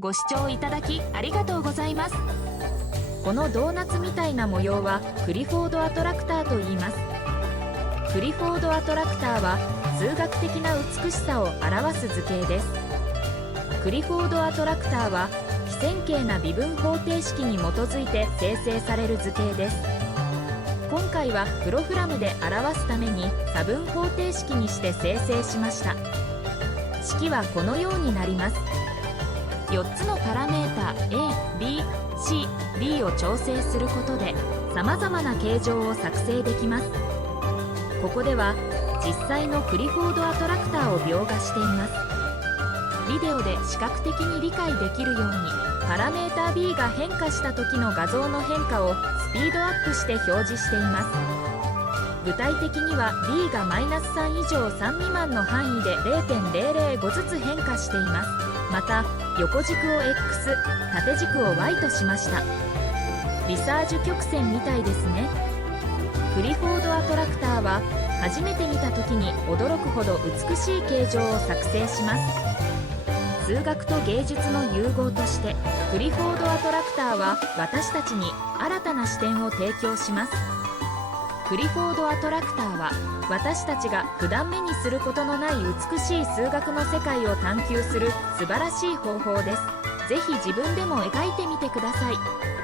ご視聴いただきありがとうございます。このドーナツみたいな模様はクリフォードアトラクターと言います。クリフォードアトラクターは数学的な美しさを表す図形です。クリフォードアトラクターは非線形な微分方程式に基づいて生成される図形です。今回はプロフラムで表すために差分方程式にして生成しました。式はこのようになります。4つのパラメータ A、B、C、D を調整することでさまざまな形状を作成できます。ここでは実際のクリフォードアトラクターを描画しています。ビデオで視覚的に理解できるようにパラメータ B が変化した時の画像の変化をスピードアップして表示しています。具体的には B が-3以上3未満の範囲で 0.005 ずつ変化しています。また横軸を X、縦軸を Y としました。リサージュ曲線みたいですね。クリフォードアトラクターは初めて見た時に驚くほど美しい形状を作成します。数学と芸術の融合としてクリフォードアトラクターは私たちに新たな視点を提供します。クリフォードアトラクターは私たちが普段目にすることのない美しい数学の世界を探求する素晴らしい方法です。ぜひ自分でも描いてみてください。